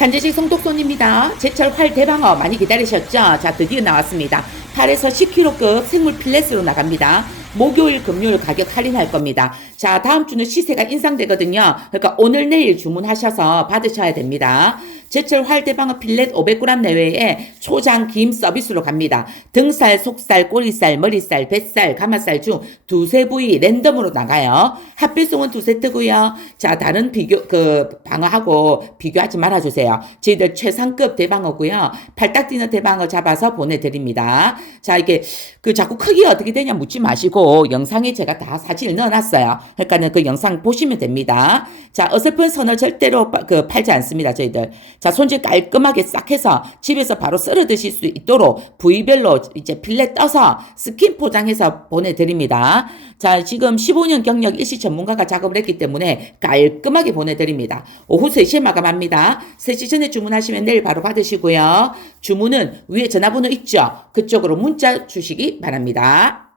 산지식 송독손입니다. 제철 활 대방어 많이 기다리셨죠? 자, 드디어 나왔습니다. 8에서 10kg급 생물 필렛으로 나갑니다. 목요일, 금요일 가격 할인할 겁니다. 자, 다음 주는 시세가 인상되거든요. 그러니까 오늘, 내일 주문하셔서 받으셔야 됩니다. 제철 활대방어 필렛 500g 내외에 초장, 김 서비스로 갑니다. 등살, 속살, 꼬리살, 머리살, 뱃살, 가마살 중 두세 부위 랜덤으로 나가요. 핫빌송은 두 세트고요. 자, 다른 비교 그 방어하고 비교하지 말아 주세요. 저희들 최상급 대방어고요. 팔딱 뛰는 대방어 잡아서 보내 드립니다. 자, 이게 그 자꾸 크기 어떻게 되냐 묻지 마시고 영상에 제가 다 사진을 넣어 놨어요. 그러니까는 그 영상 보시면 됩니다. 자, 어설픈 선을 절대로 빠- 그 팔지 않습니다. 저희들. 자, 손질 깔끔하게 싹 해서 집에서 바로 썰어 드실 수 있도록 부위별로 이제 필렛 떠서 스킨 포장해서 보내드립니다. 자, 지금 15년 경력 일시 전문가가 작업을 했기 때문에 깔끔하게 보내드립니다. 오후 3시에 마감합니다. 3시 전에 주문하시면 내일 바로 받으시고요. 주문은 위에 전화번호 있죠? 그쪽으로 문자 주시기 바랍니다.